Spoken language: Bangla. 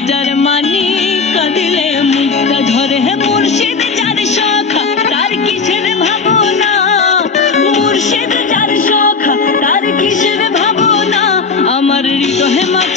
হাজার মানি কাঁদিলে মুখটা ধরে হে মুর্শিদ যার শখ, তার কিসের ভাবনা? মুর্শিদ যার শখ, তার কিসের ভাবনা? আমার হৃদয় মা